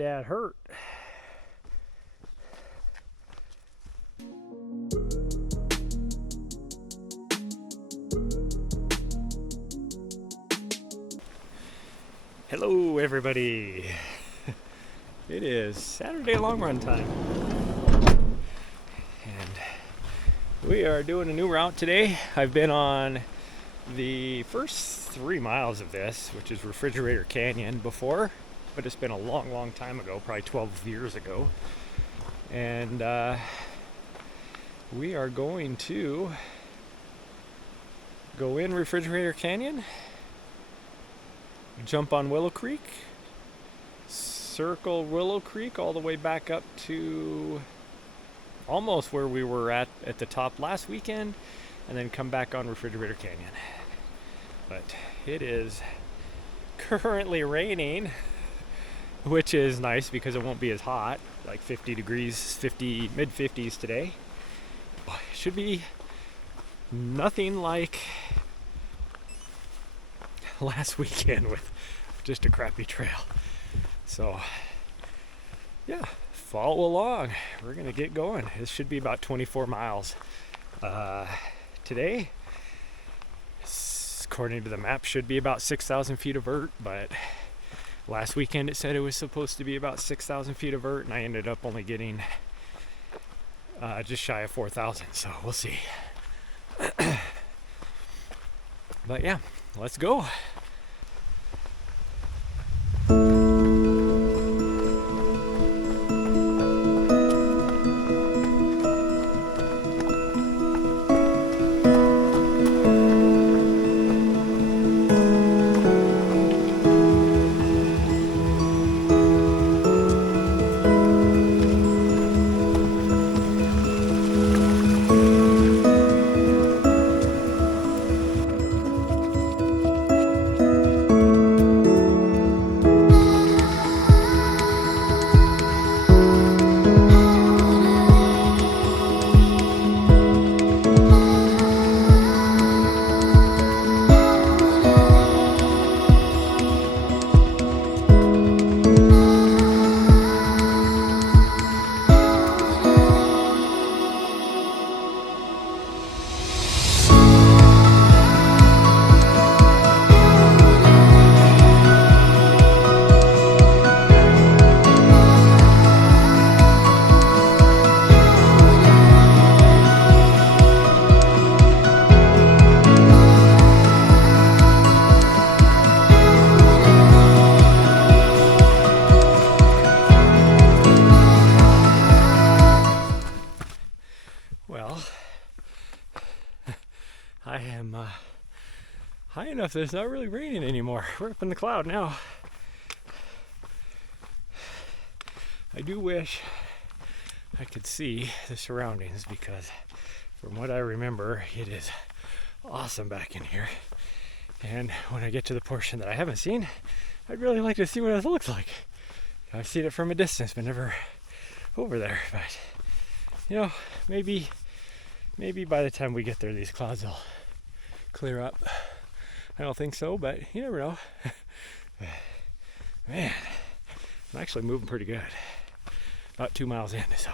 Dad hurt. Hello everybody. It is Saturday long run time. And we are doing a new route today. I've been on the first 3 miles of this, which is Refrigerator Canyon, before, but it's been a long time ago, probably 12 years ago. And we are going to go in Refrigerator Canyon, jump on Willow Creek, circle Willow Creek all the way back up to almost where we were at the top last weekend, and then come back on Refrigerator Canyon. But it is currently raining, which is nice because it won't be as hot, like 50 degrees, mid 50s today. But it should be nothing like last weekend with just a crappy trail. So yeah, follow along. We're gonna get going. This should be about 24 miles today. According to the map, should be about 6,000 feet of vert, but last weekend it said it was supposed to be about 6,000 feet of vert, and I ended up only getting just shy of 4,000, so we'll see. But yeah, let's go. I am high enough that it's not really raining anymore. We're up in the cloud now. I do wish I could see the surroundings, because from what I remember, it is awesome back in here. And when I get to the portion that I haven't seen, I'd really like to see what it looks like. I've seen it from a distance, but never over there. But you know, maybe by the time we get there, these clouds will clear up. I don't think so, but you never know. Man, I'm actually moving pretty good. About 2 miles in, so.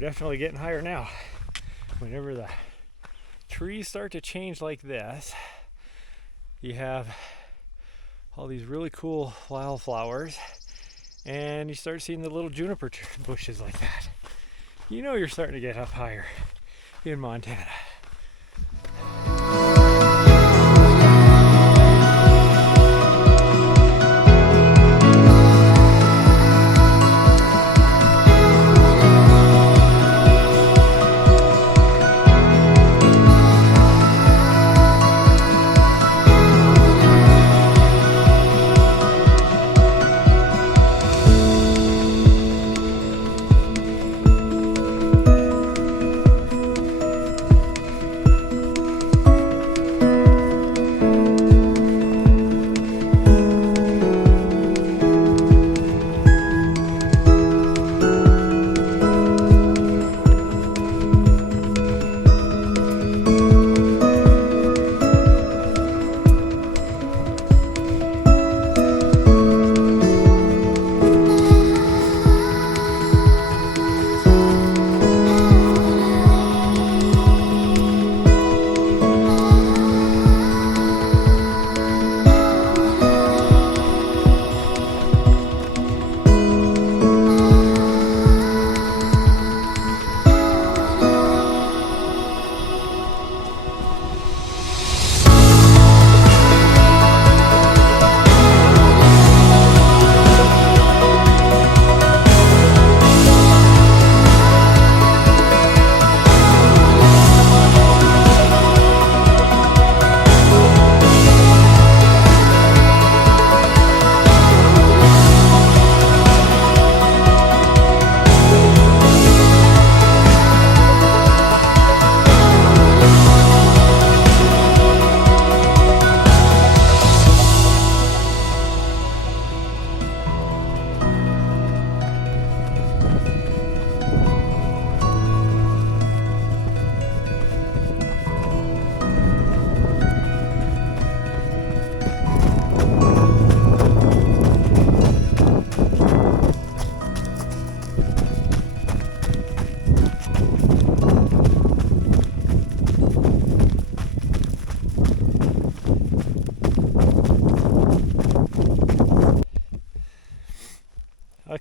Definitely getting higher now. Whenever the trees start to change like this, you have all these really cool wildflowers, and you start seeing the little juniper bushes like that. You know you're starting to get up higher in Montana.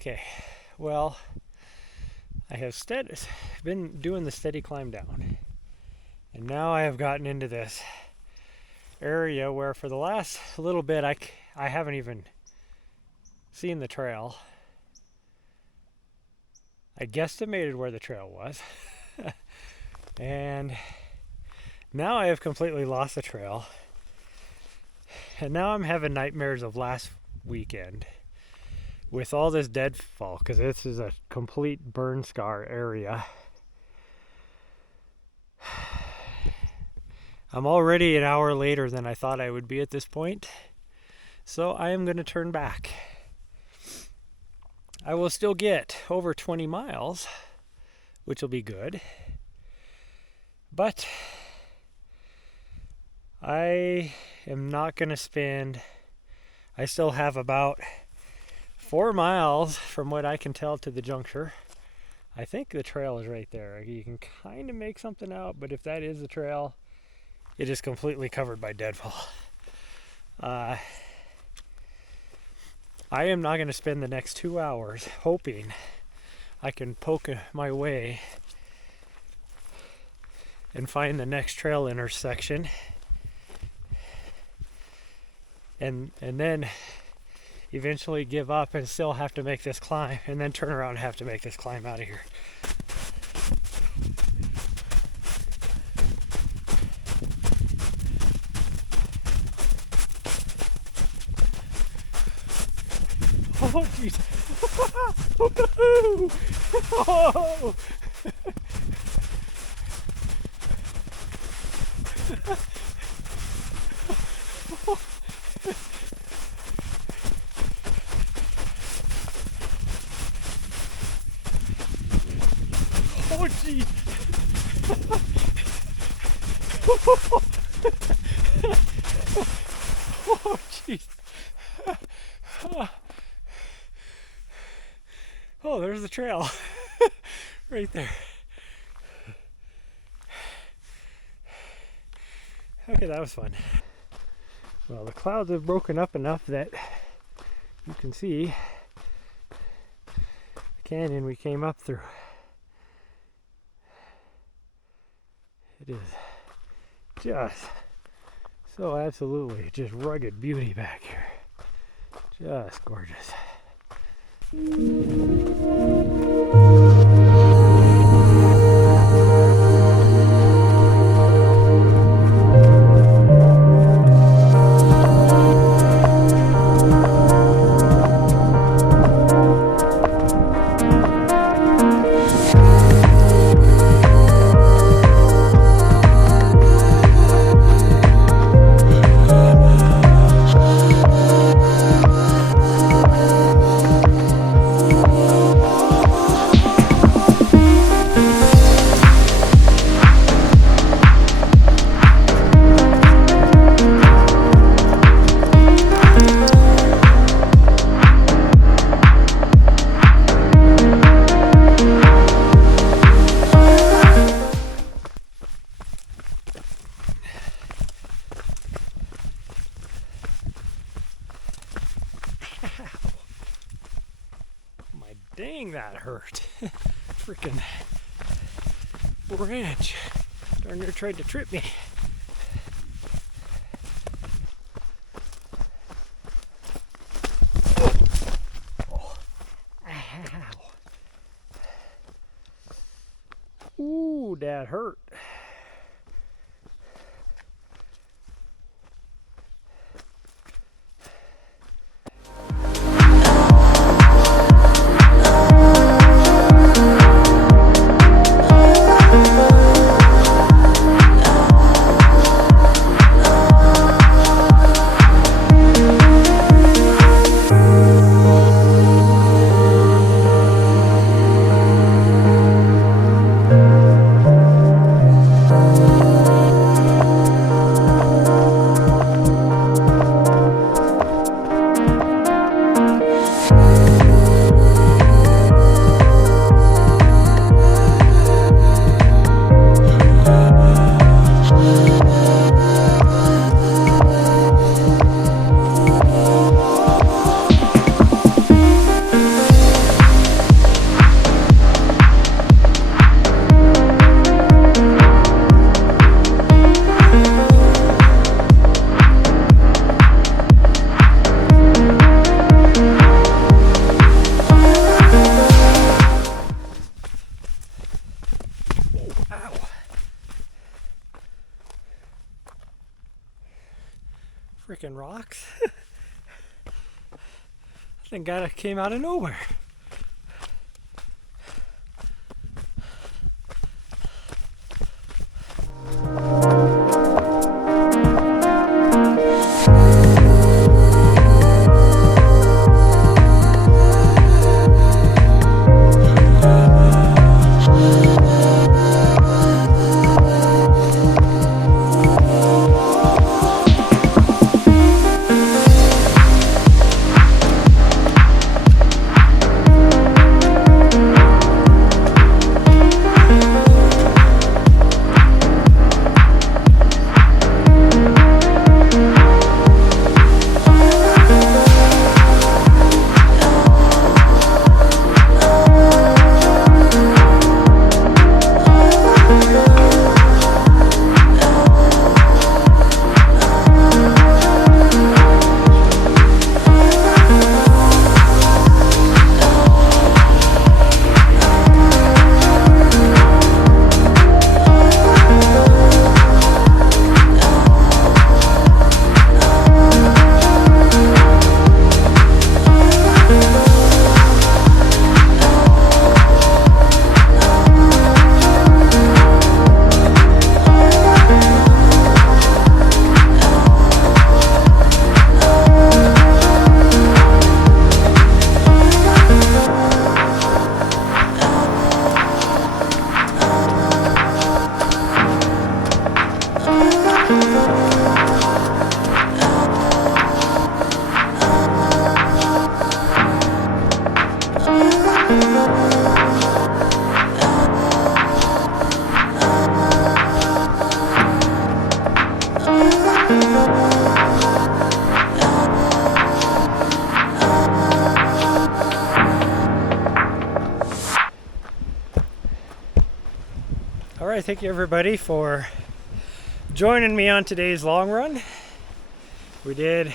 Okay, well, I have been doing the steady climb down, and now I have gotten into this area where for the last little bit I haven't even seen the trail. I guesstimated where the trail was, and now I have completely lost the trail, and now I'm having nightmares of last weekend with all this deadfall, because this is a complete burn scar area. I'm already an hour later than I thought I would be at this point, so I am going to turn back. I will still get over 20 miles, which will be good, but I am not going to spend, I still have about 4 miles from what I can tell to the juncture. I think the trail is right there. You can kind of make something out, but if that is the trail, it is completely covered by deadfall. I am not going to spend the next 2 hours hoping I can poke my way and find the next trail intersection, and then eventually give up and still have to make this climb, and then turn around and have to make this climb out of here. Oh jeez. Oh. Oh geez. Oh jeez. Oh, there's the trail. Right there. Okay, that was fun. Well, the clouds have broken up enough that you can see the canyon we came up through. It is just so absolutely just rugged beauty back here. Just gorgeous. Dang, that hurt. Freaking branch darn near tried to trip me. Oh. Ow. Ooh, that hurt. freaking rocks. That thing came out of nowhere. Alright, thank you everybody for joining me on today's long run. We did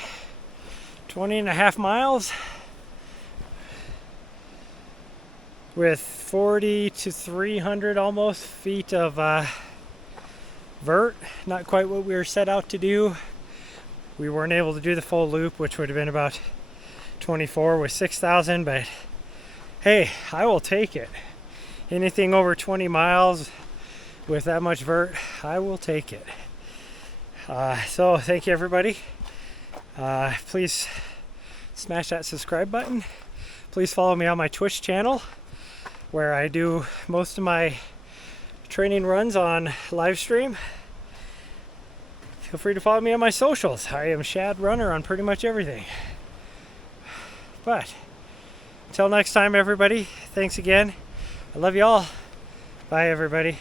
20.5 miles with 40 to 300 almost feet of vert. Not quite what we were set out to do. We weren't able to do the full loop, which would have been about 24 with 6,000, but hey, I will take it. Anything over 20 miles with that much vert, I will take it. So thank you everybody. Please smash that subscribe button. Please follow me on my Twitch channel where I do most of my training runs on live stream. Feel free to follow me on my socials. I am Shad Runner on pretty much everything. But until next time everybody, thanks again. I love you all. Bye everybody.